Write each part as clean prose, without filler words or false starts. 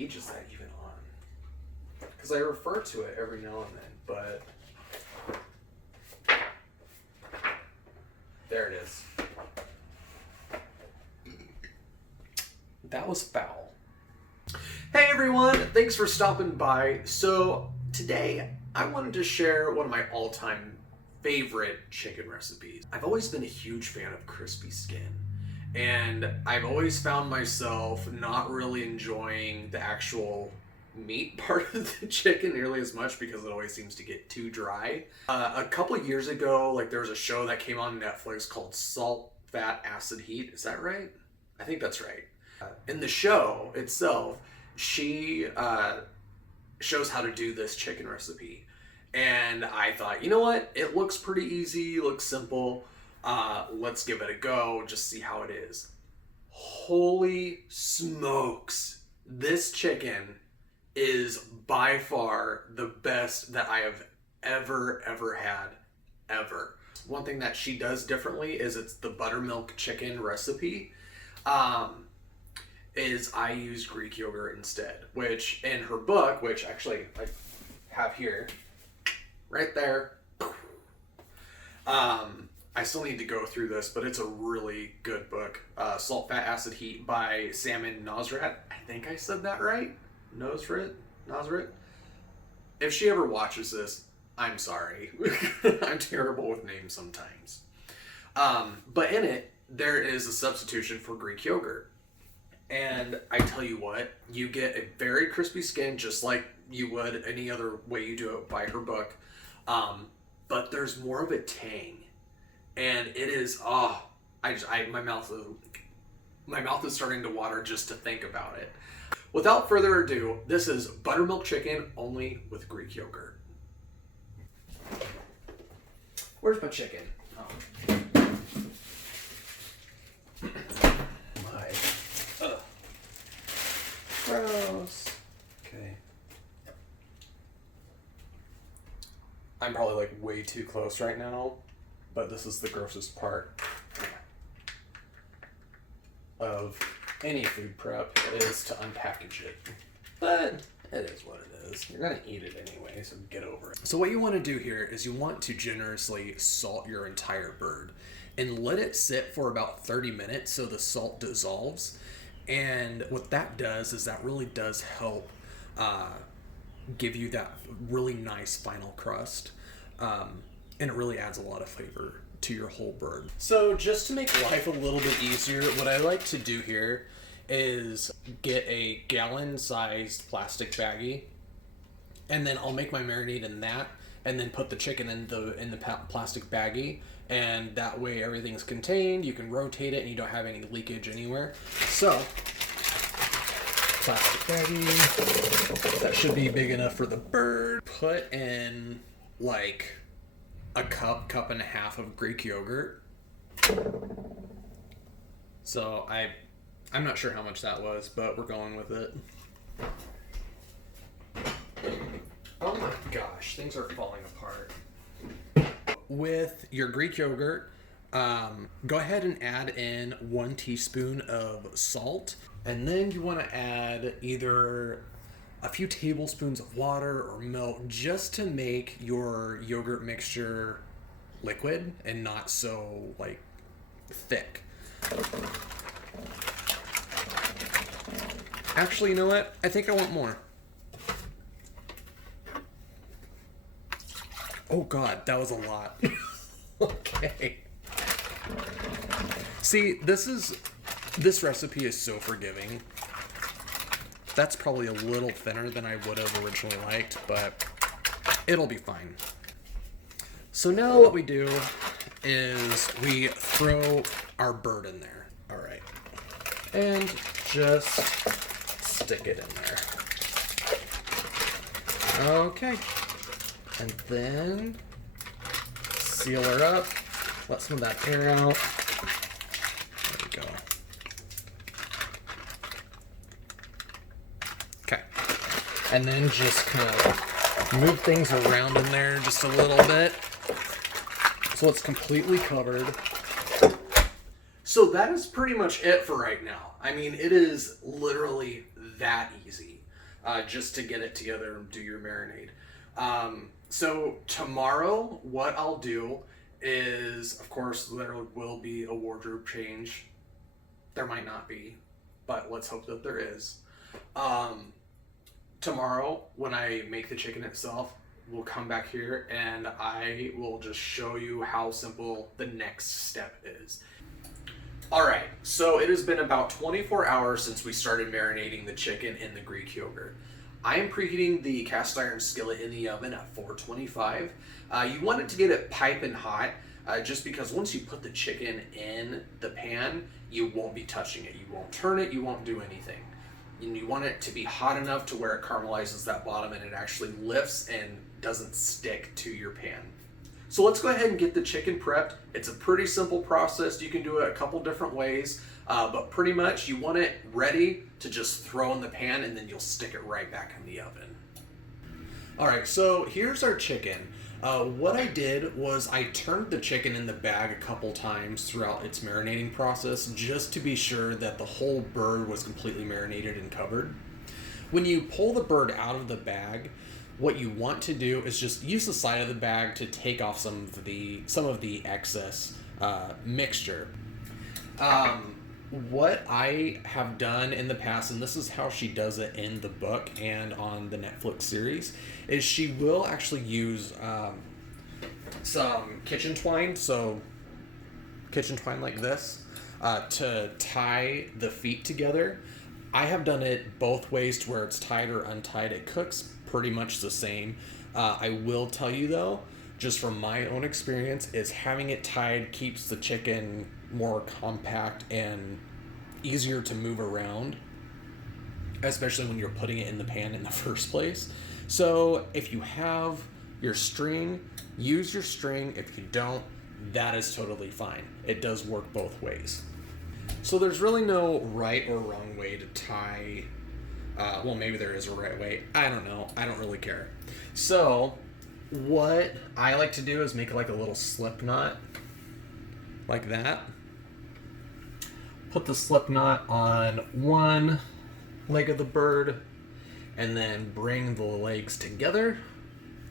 page is that even on? Because I refer to it every now and then, but there it is. That was foul. Hey everyone, thanks for stopping by. So today I wanted to share one of my all-time favorite chicken recipes. I've always been a huge fan of crispy skin, and I've always found myself not really enjoying the actual meat part of the chicken nearly as much because it always seems to get too dry. A couple years ago, like, there was a show that came on Netflix called Salt, Fat, Acid, Heat. Is that right? I think that's right. In the show itself, she shows how to do this chicken recipe. And I thought, you know what? It looks pretty easy, looks simple. Let's give it a go, just see how it is. Holy smokes. This chicken is by far the best that I have ever had, ever. One thing that she does differently is it's the Buttermilk Chicken recipe. Is I use Greek yogurt instead, which in her book, which actually I have here, right there. I still need to go through this, but it's a really good book. Salt, Fat, Acid, Heat by Samin Nosrat. I think I said that right. Nosrat? If she ever watches this, I'm sorry. I'm terrible with names sometimes. But in it, there is a substitution for Greek yogurt. And I tell you what, you get a very crispy skin, just like you would any other way you do it by her book. But there's more of a tang. And it is, my mouth is starting to water just to think about it. Without further ado, this is Buttermilk Chicken, only with Greek yogurt. Where's my chicken? Gross. Okay. I'm probably like way too close right now, but this is the grossest part of any food prep is to unpackage it. But it is what it is. You're gonna eat it anyway, so get over it. So what you want to do here is you want to generously salt your entire bird and let it sit for about 30 minutes so the salt dissolves. And what that does is that really does help give you that really nice final crust. And it really adds a lot of flavor to your whole bird. So just to make life a little bit easier, what I like to do here is get a gallon-sized plastic baggie, and then I'll make my marinade in that, and then put the chicken in the plastic baggie, and that way everything's contained. You can rotate it and you don't have any leakage anywhere. So, plastic baggie, that should be big enough for the bird. Put in like a cup and a half of Greek yogurt. So I'm not sure how much that was, but we're going with it. Oh my gosh, things are falling apart. With your Greek yogurt, go ahead and add in 1 teaspoon of salt, and then you want to add either a few tablespoons of water or milk just to make your yogurt mixture liquid and not so like thick. Actually, you know what? I think I want more. Oh God, that was a lot. Okay. See, this recipe is so forgiving. That's probably a little thinner than I would have originally liked, but it'll be fine. So now what we do is we throw our bird in there. All right. And just stick it in there. Okay. And then seal her up, let some of that air out. There we go. Okay. And then just kind of move things around in there just a little bit so it's completely covered. So that is pretty much it for right now. I mean, it is literally that easy. just to get it together and do your marinade. So tomorrow, what I'll do is, of course, there will be a wardrobe change. There might not be, but let's hope that there is. Tomorrow, when I make the chicken itself, we'll come back here and I will just show you how simple the next step is. All right, so it has been about 24 hours since we started marinating the chicken in the Greek yogurt. I am preheating the cast iron skillet in the oven at 425. You want it to get it piping hot, just because once you put the chicken in the pan, you won't be touching it. You won't turn it, you won't do anything. And you want it to be hot enough to where it caramelizes that bottom and it actually lifts and doesn't stick to your pan. So let's go ahead and get the chicken prepped. It's a pretty simple process. You can do it a couple different ways, but pretty much you want it ready to just throw in the pan and then you'll stick it right back in the oven. All right, so here's our chicken. What I did was I turned the chicken in the bag a couple times throughout its marinating process just to be sure that the whole bird was completely marinated and covered. When you pull the bird out of the bag, what you want to do is just use the side of the bag to take off some of the excess mixture. What I have done in the past, and this is how she does it in the book and on the Netflix series, is she will actually use some kitchen twine, so kitchen twine like this, to tie the feet together. I have done it both ways to where it's tied or untied. It cooks pretty much the same. I will tell you though, just from my own experience, is having it tied keeps the chicken more compact and easier to move around, especially when you're putting it in the pan in the first place. So if you have your string, use your string. If you don't, that is totally fine. It does work both ways. So there's really no right or wrong way to tie. Well, maybe there is a right way. I don't know. I don't really care. So what I like to do is make like a little slip knot like that. Put the slip knot on one leg of the bird and then bring the legs together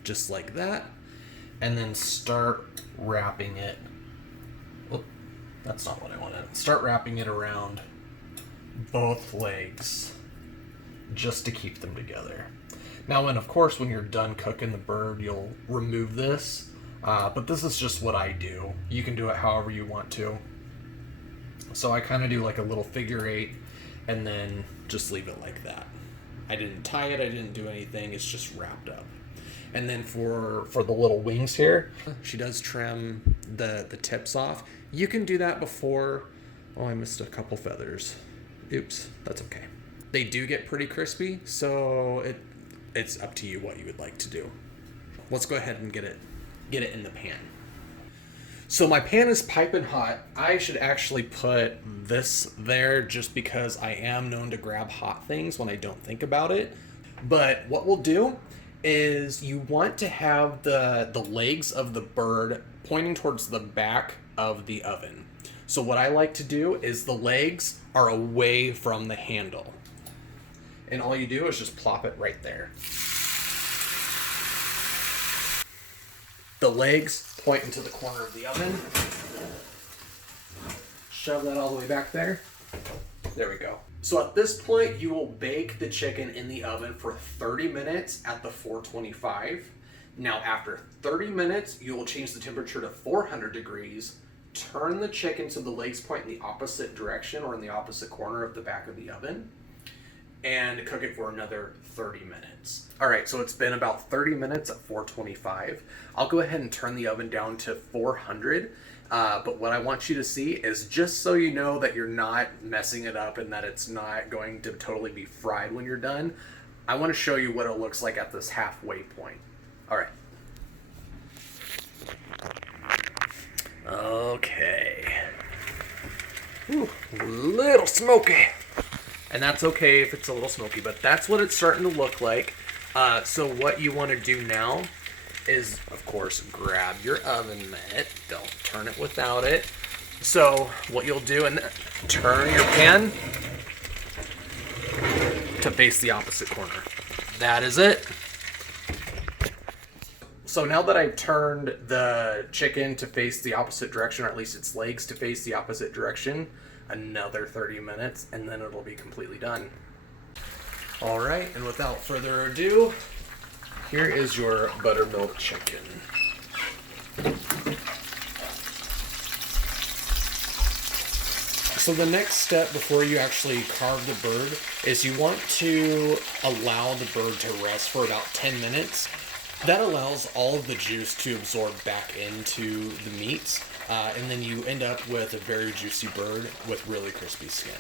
just like that, and then start wrapping it. Oop, that's not what I wanted. Start wrapping it around both legs just to keep them together. Now, of course, when you're done cooking the bird, you'll remove this, but this is just what I do. You can do it however you want to. So I kind of do like a little figure eight and then just leave it like that. I didn't tie it, I didn't do anything, it's just wrapped up. And then for the little wings here, she does trim the tips off. You can do that before, oh, I missed a couple feathers. Oops, that's okay. They do get pretty crispy, so it's up to you what you would like to do. Let's go ahead and get it in the pan. So my pan is piping hot. I should actually put this there just because I am known to grab hot things when I don't think about it. But what we'll do is you want to have the legs of the bird pointing towards the back of the oven. So what I like to do is the legs are away from the handle. And all you do is just plop it right there. The legs point into the corner of the oven. Shove that all the way back there. There we go. So at this point, you will bake the chicken in the oven for 30 minutes at the 425. Now after 30 minutes, you will change the temperature to 400 degrees, turn the chicken so the legs point in the opposite direction or in the opposite corner of the back of the oven, and cook it for another 30 minutes. All right, so it's been about 30 minutes at 425. I'll go ahead and turn the oven down to 400. But what I want you to see is, just so you know that you're not messing it up and that it's not going to totally be fried when you're done, I want to show you what it looks like at this halfway point. All right. Okay. Ooh, little smoky. And that's okay if it's a little smoky, but that's what it's starting to look like. So what you want to do now is, of course, grab your oven mitt. Don't turn it without it. So what you'll do, and turn your pan to face the opposite corner. that is it. So now that I turned the chicken to face the opposite direction, or at least its legs to face the opposite direction, another 30 minutes, and then it'll be completely done. All right, and without further ado, here is your buttermilk chicken. So the next step before you actually carve the bird is you want to allow the bird to rest for about 10 minutes. That allows all of the juice to absorb back into the meats, and then you end up with a very juicy bird with really crispy skin.